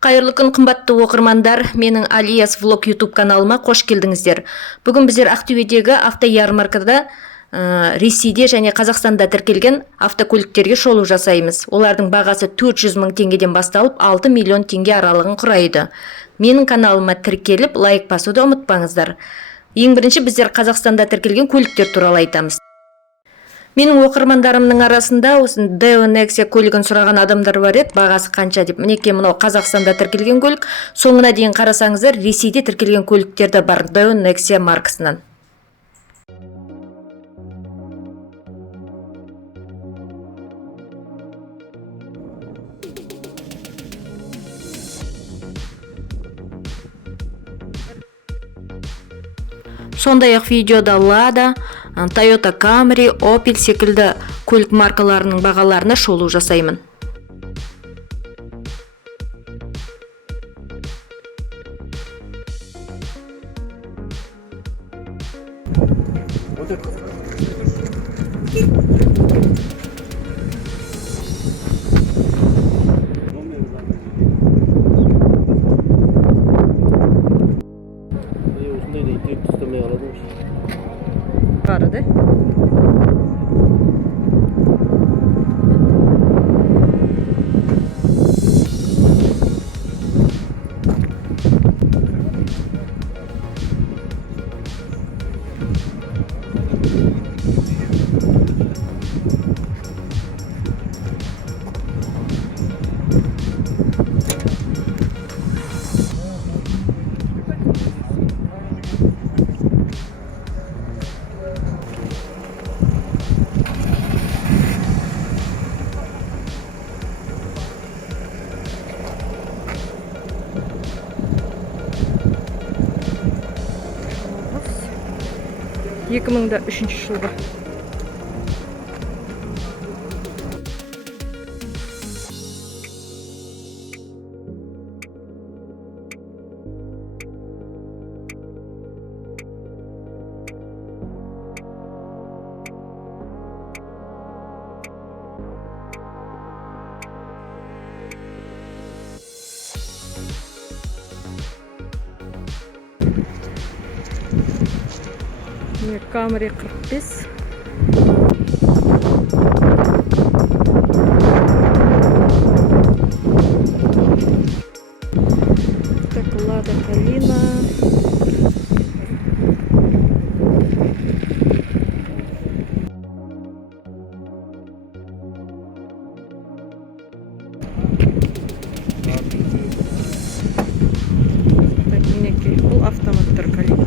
Қайырлы күн қымбатты оқырмандар, менің Алияс влог YouTube каналыма қош келдіңіздер. Бүгін біздер Ақтөбедегі автоярмаркада Ресейде және Қазақстанда тіркелген автокөліктерге шолу жасаймыз. Олардың бағасы 400 мың теңгеден басталып 6 миллион теңге аралығын құрайды. Менің каналыма тіркеліп, лайк басуды ұмытпаңыздар. Ең бірінші біздер Қазақстанда тіркелген көліктер туралы айтамыз. Менің оқырмандарымның арасында осы Deo Nexia көлігін сұраған адамдар бар еді, бағасы қанша деп. Мінекей мынау Қазақстанда тіркелген көлік. Соңына дейін қарасаңыздар, Ресейде тіркелген көліктер де бар Deo Nexia маркасынан. Сондай-ақ видеода Lada, Toyota Camry, Opel секілді көлік маркаларының бағаларына шолу жасаймын. Vardı. Yıkımında 3. жылғы. Camry 45. Так, Lada Kalina. Так, мінекей, бұл автоматтар Kalina.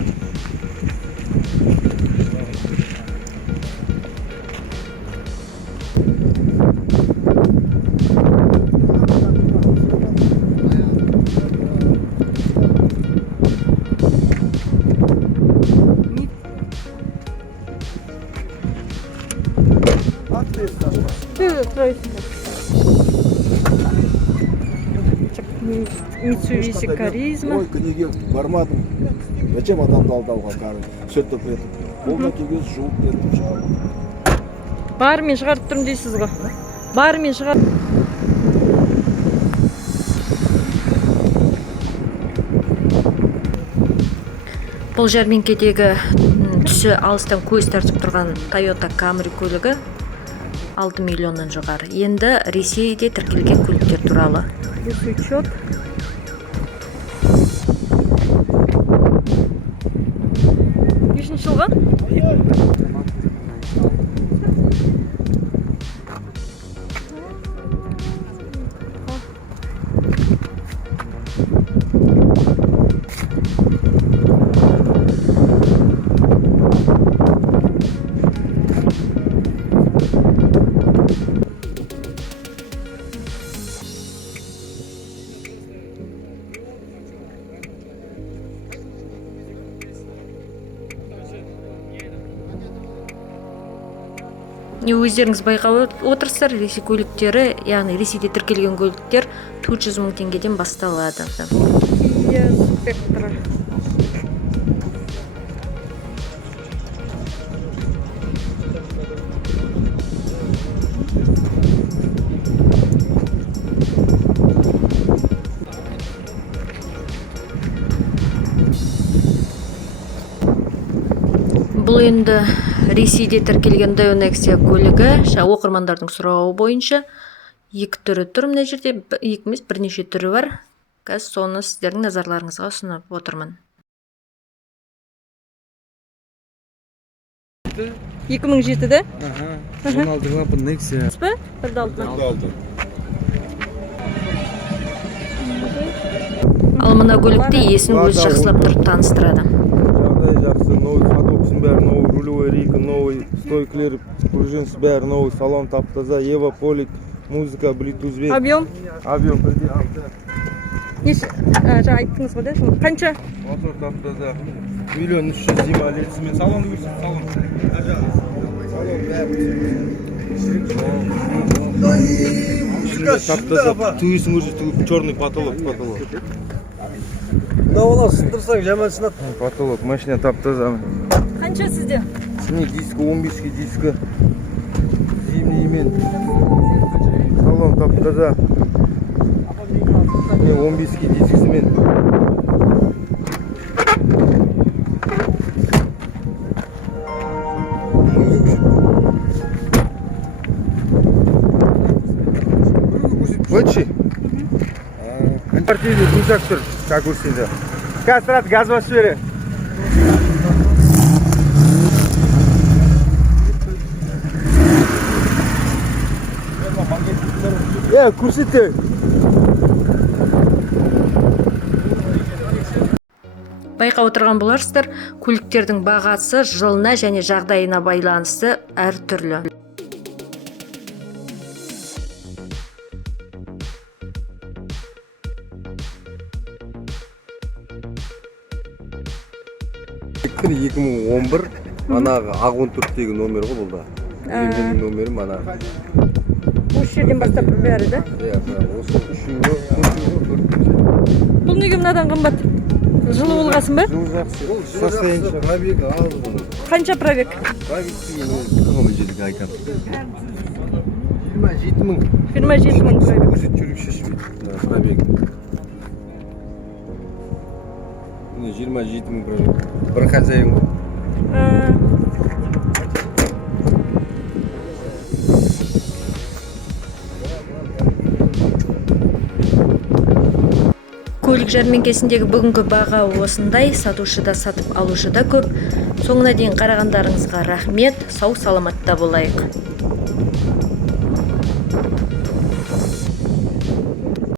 Mitsubishi Karizma. Ой, неге бармадым. Зачем адамды алдауға қарым? Сөйтіп етіп. Қолына келгеніз жуып беріп шығарып. Барымен шығарып тұрмын дейсіз ғой. Барымен шығарып. Бұл жәрмеңкедегі түсі алыстан көз тартып тұрған Toyota Camry көлігі 6 миллионнан жоғары. Енді Ресейде тіркелген көліктер туралы. Учет. Нешінші жылғы? Өздеріңіз байқап отырсыздар, Ресей көліктері, яғни Ресейде тіркелген көліктер 400 мың теңгеден басталады. Kia Spectra. енді Ресейде тіркелген Daewoo Nexia көлігі оқырмандардың сұрауы бойынша екі түрі тұр. Мына жерде екі емес бірнеше түрі бар. Қазір соны сіздердің назарларыңызға ұсынып отырмын. 2007-де? Ага. 16-ға бір Nexia. Бі? Бірді алдына. Ал мына көлікті иесін өзі жақсылап тұрып таныстырады. Жағдай жақсы, новый ходоксың бәрі, новый рулевой рейка, новый стойкілер, пружинсы бәрі, новый салон таптаза, Ева Полик, музыка, Bluetooth бен. Объем? Объем бірде алты. Жаңа айттыңыз ғой да? Қанша? Мотор таптаза. 1.300.000 демалецімен. Салон көрсет, салон. Салон бәрі. Таптаза. Туйсын көрсет, черный потолок. Да оны сындырсаң жаман сынады. Потолок, машина таптаза. Қанша сізде? Снег диска, 15 диска. Зимний имен. Салон таптаза. 15 дискісімен. Өтші? Партийный күнсак тұр, как көрсенді. Қазір газ басып бері. Көрсетті. Байқап отырған боларсыздар, көліктердің бағасы жылына және жағдайына байланысты әртүрлі. Тектір 2011, манағы ақ-14-тегі номер ғой бұл да. Менің номерім манағы. Осы жерден бастап бәрі да? Осы үшеуі, Бұл неге мынадан қымбат? Жылы болғасын ба? Жыл жақсы. Состояние. Пробег алды bunu. Қанша пробег? Пробег жетік айтам. 27 мың. 27 мың пробег. Көрсет жүріп шешіп пробег. 27 мың пробег. Бір хозяин ғой. Көлік жәрмеңкесіндегі бүгінгі баға осындай, сатушы да сатып алушы да көп. Соңына дейін қарағандарыңызға рахмет, сау саламатта болайық.